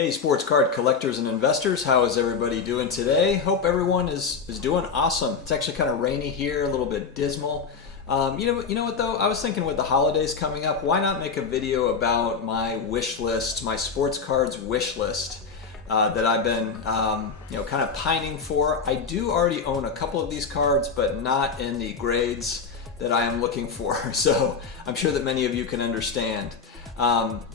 Hey sports card collectors and investors, how is everybody doing today? Hope everyone is doing awesome. It's actually kind of rainy here, a little bit dismal. You know what though? I was thinking with the holidays coming up, why not make a video about my wish list, my sports cards wish list that I've been kind of pining for. I do already own a couple of these cards, but not in the grades that I am looking for. So I'm sure that many of you can understand.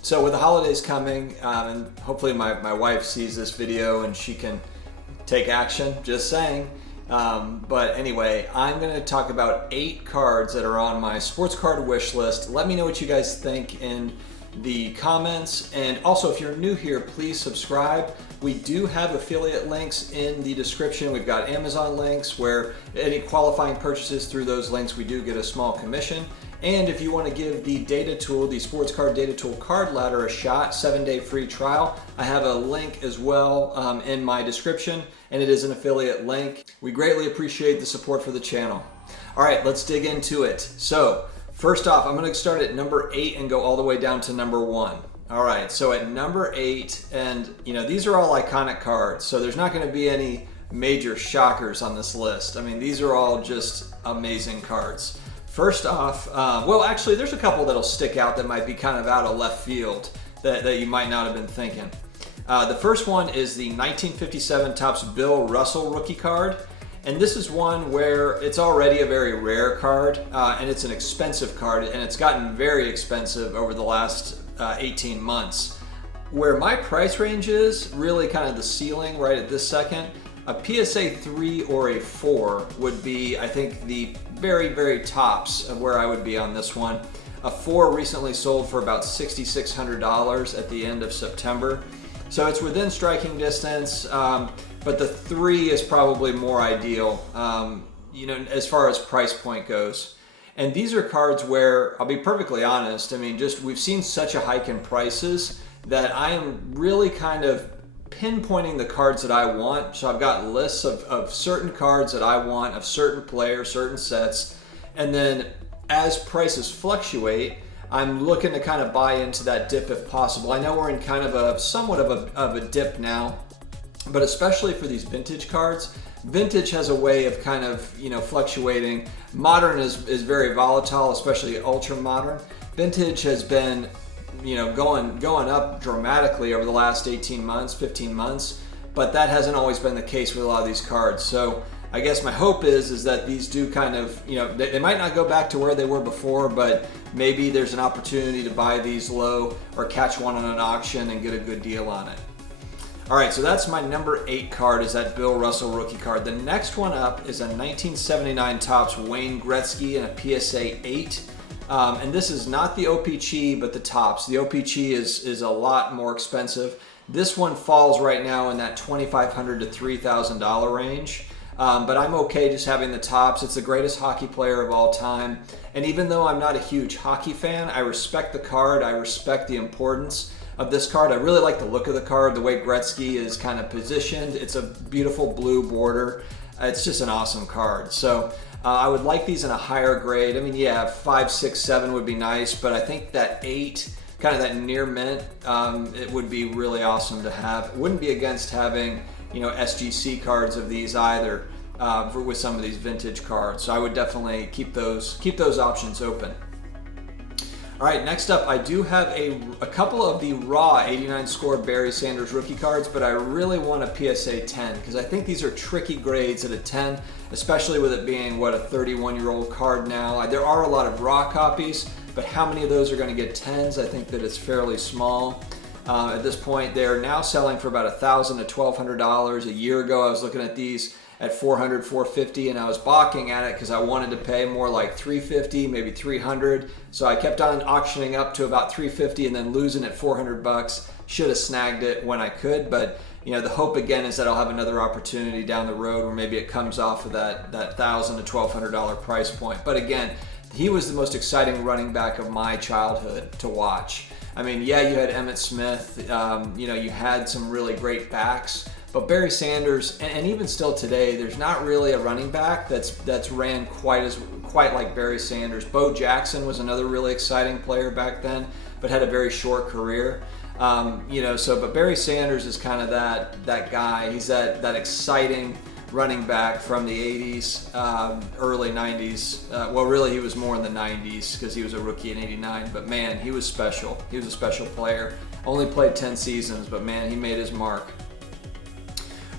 So with the holidays coming, and hopefully my wife sees this video and she can take action, just saying. But anyway, I'm going to talk about 8 cards that are on my sports card wish list. Let me know what you guys think in the comments. And also, if you're new here, please subscribe. We do have affiliate links in the description. We've got Amazon links where any qualifying purchases through those links, we do get a small commission. And if you want to give the data tool, the sports card data tool card ladder a shot, 7-day free trial, I have a link as well in my description, and it is an affiliate link. We greatly appreciate the support for the channel. All right, let's dig into it. So first off, I'm going to start at number 8 and go all the way down to number 1. All right, so at number 8, and these are all iconic cards, so there's not going to be any major shockers on this list. I mean, these are all just amazing cards. First off, well, actually, there's a couple that'll stick out that might be kind of out of left field that you might not have been thinking. The first one is the 1957 Topps Bill Russell rookie card. And this is one where it's already a very rare card, and it's an expensive card, and it's gotten very expensive over the last 18 months. Where my price range is, really kind of the ceiling right at this second, a PSA 3 or a 4 would be, I think, the very, very tops of where I would be on this one. A 4 recently sold for about $6,600 at the end of September. So it's within striking distance, but the 3 is probably more ideal, as far as price point goes. And these are cards where, I'll be perfectly honest, I mean, we've seen such a hike in prices that I am really kind of pinpointing the cards that I want. So I've got lists of certain cards that I want, of certain players, certain sets. And then as prices fluctuate, I'm looking to kind of buy into that dip if possible. I know we're in kind of somewhat of a dip now, but especially for these vintage cards, vintage has a way of kind of, fluctuating. Modern is very volatile, especially ultra modern. Vintage has been going up dramatically over the last 18 months, 15 months, but that hasn't always been the case with a lot of these cards. So I guess my hope is that these do kind of, they might not go back to where they were before, but maybe there's an opportunity to buy these low or catch one on an auction and get a good deal on it. All right, so that's my number 8 card, is that Bill Russell rookie card. The next one up is a 1979 Topps Wayne Gretzky in a PSA 8. And this is not the OPC, but the Topps. The OPC is a lot more expensive. This one falls right now in that $2,500 to $3,000 range. But I'm okay just having the Topps. It's the greatest hockey player of all time. And even though I'm not a huge hockey fan, I respect the card. I respect the importance of this card. I really like the look of the card, the way Gretzky is kind of positioned. It's a beautiful blue border. It's just an awesome card. So I would like these in a higher grade. I mean, yeah, 5, 6, 7 would be nice, but I think that 8, kind of that near mint, it would be really awesome to have. Wouldn't be against having, SGC cards of these either with some of these vintage cards. So I would definitely keep those options open. All right, next up, I do have a couple of the raw 89 score Barry Sanders rookie cards, but I really want a PSA 10 because I think these are tricky grades at a 10, especially with it being, a 31-year-old card now. There are a lot of raw copies, but how many of those are going to get 10s? I think that it's fairly small. At this point, they're now selling for about $1,000 to $1,200. A year ago, I was looking at these at $400, $450, and I was balking at it because I wanted to pay more like $350, maybe $300. So I kept on auctioning up to about $350 and then losing at $400. Should have snagged it when I could, but the hope again is that I'll have another opportunity down the road where maybe it comes off of that $1,000 to $1,200 price point. But again, he was the most exciting running back of my childhood to watch. I mean, yeah, you had Emmitt Smith, you had some really great backs, but Barry Sanders, and even still today, there's not really a running back that's ran quite like Barry Sanders. Bo Jackson was another really exciting player back then, but had a very short career. But Barry Sanders is kind of that guy. He's that exciting running back from the 80s, early 90s. Well, really, he was more in the 90s because he was a rookie in 89. But man, he was special. He was a special player. Only played 10 seasons, but man, he made his mark.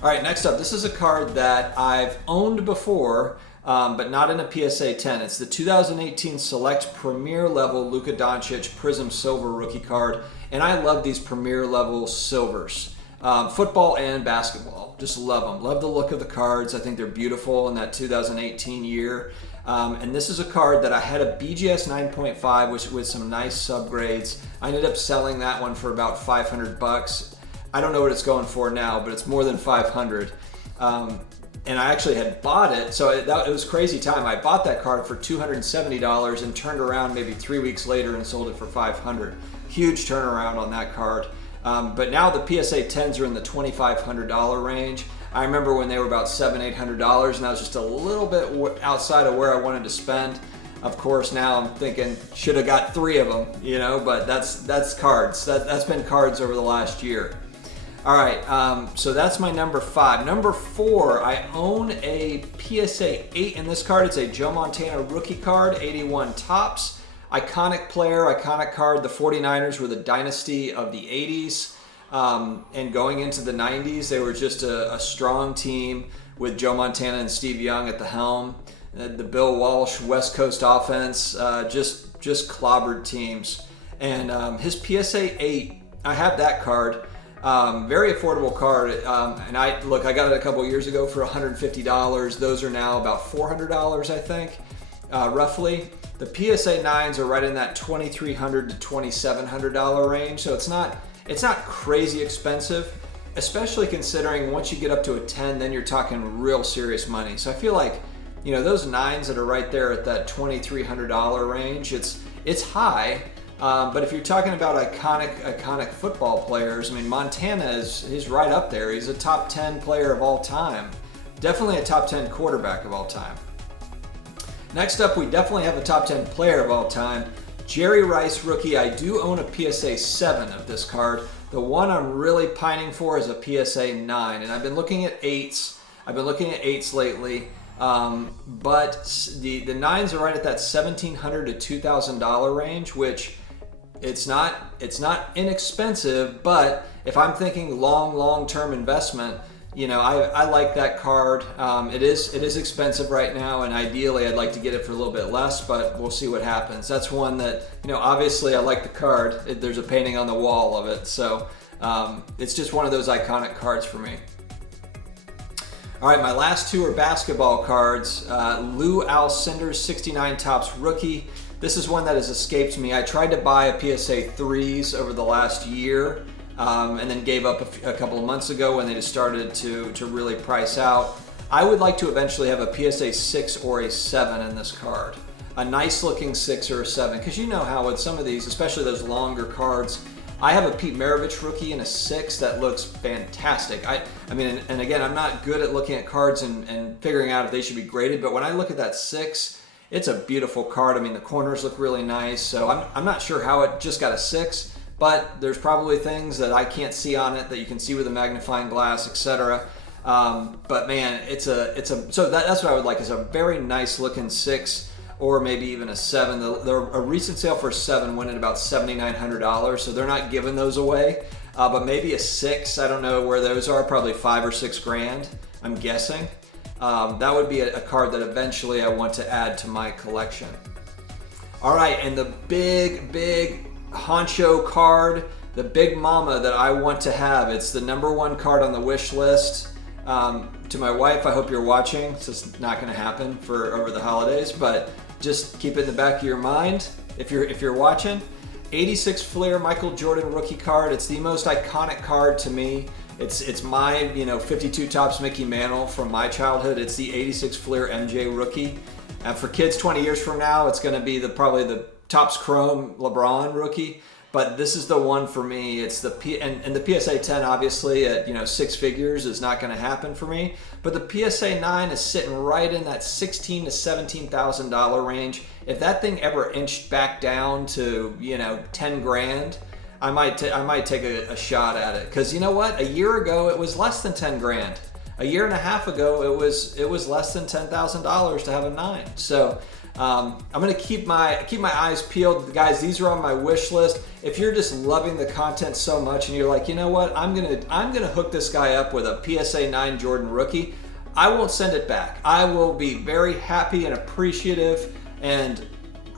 All right, next up, this is a card that I've owned before, but not in a PSA 10. It's the 2018 Select Premier Level Luka Doncic Prism Silver rookie card, and I love these Premier Level silvers. Football and basketball, just love them. Love the look of the cards. I think they're beautiful in that 2018 year. And this is a card that I had a BGS 9.5 with some nice subgrades. I ended up selling that one for about $500. I don't know what it's going for now, but it's more than 500. And I actually had bought it, so it was crazy time. I bought that card for $270 and turned around maybe 3 weeks later and sold it for $500. Huge turnaround on that card. But now the PSA 10s are in the $2,500 range. I remember when they were about $700, $800, and that was just a little bit outside of where I wanted to spend. Of course, now I'm thinking should have got 3 of them, but that's cards. That's been cards over the last year. All right, so that's my number 5. Number 4, I own a PSA 8 in this card. It's a Joe Montana rookie card, 81 tops. Iconic player, iconic card. The 49ers were the dynasty of the 80s. And going into the 90s, they were just a strong team with Joe Montana and Steve Young at the helm. The Bill Walsh West Coast offense, just clobbered teams. And his PSA 8, I have that card. Very affordable card, and I got it a couple years ago for $150. Those are now about $400, I think, roughly. The PSA 9s are right in that $2,300 to $2,700 range, so it's not crazy expensive, especially considering once you get up to a 10, then you're talking real serious money. So I feel like, those 9s that are right there at that $2,300 range, it's high. But if you're talking about iconic football players, I mean, Montana he's right up there. He's a top 10 player of all time. Definitely a top 10 quarterback of all time. Next up, we definitely have a top 10 player of all time. Jerry Rice rookie. I do own a PSA 7 of this card. The one I'm really pining for is a PSA 9. And I've been looking at 8s. I've been looking at 8s lately. But the 9s are right at that $1,700 to $2,000 range, which it's not inexpensive, but if I'm thinking long-term investment, I like that card. It is expensive right now, and ideally I'd like to get it for a little bit less, but we'll see what happens. That's one that, obviously I like the card. There's a painting on the wall of it, so it's just one of those iconic cards for me. All right, my last 2 are basketball cards. Alcindor 69 tops rookie. This is one that has escaped me. I tried to buy a PSA 3s over the last year, and then gave up a couple of months ago when they just started to really price out. I would like to eventually have a PSA 6 or a 7 in this card. A nice looking 6 or a 7, because you know how with some of these, especially those longer cards, I have a Pete Maravich rookie in a 6 that looks fantastic. I mean, and again, I'm not good at looking at cards and figuring out if they should be graded, but when I look at that 6, it's a beautiful card. I mean, the corners look really nice, so I'm not sure how it just got a 6, but there's probably things that I can't see on it that you can see with a magnifying glass, etc. But man, so that's what I would like, is a very nice looking 6, or maybe even a 7. A recent sale for a 7 went at about $7,900, so they're not giving those away. But maybe a 6, I don't know where those are, probably $5 or $6 grand, I'm guessing. That would be a card that eventually I want to add to my collection. All right, and the big honcho card, the big mama that I want to have, it's the number 1 card on the wish list. To my wife, I hope you're watching. It's just not going to happen for over the holidays, but just keep it in the back of your mind if you're watching. 86 Fleer Michael Jordan rookie card. It's the most iconic card to me. It's my 52 tops Mickey Mantle from my childhood. It's the 86 Fleer MJ rookie. And for kids 20 years from now, it's going to be probably the Topps Chrome LeBron rookie. But this is the one for me. It's the PSA 10 obviously at 6 figures is not going to happen for me. But the PSA 9 is sitting right in that $16,000 to $17,000 range. If that thing ever inched back down to 10 grand, I might take a shot at it, because you know what? A year ago it was less than 10 grand. A year and a half ago it was less than $10,000 to have a 9. So I'm gonna keep my eyes peeled, guys. These are on my wish list. If you're just loving the content so much and you're like, you know what, I'm gonna hook this guy up with a PSA 9 Jordan rookie, I won't send it back. I will be very happy and appreciative and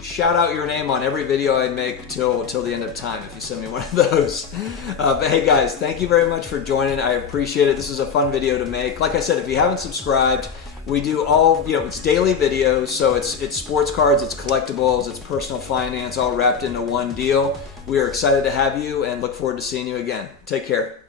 shout out your name on every video I make till the end of time if you send me one of those. But hey guys, thank you very much for joining. I appreciate it. This is a fun video to make. Like I said, if you haven't subscribed, we do all, it's daily videos, so it's sports cards, it's collectibles, it's personal finance, all wrapped into one deal. We are excited to have you and look forward to seeing you again. Take care.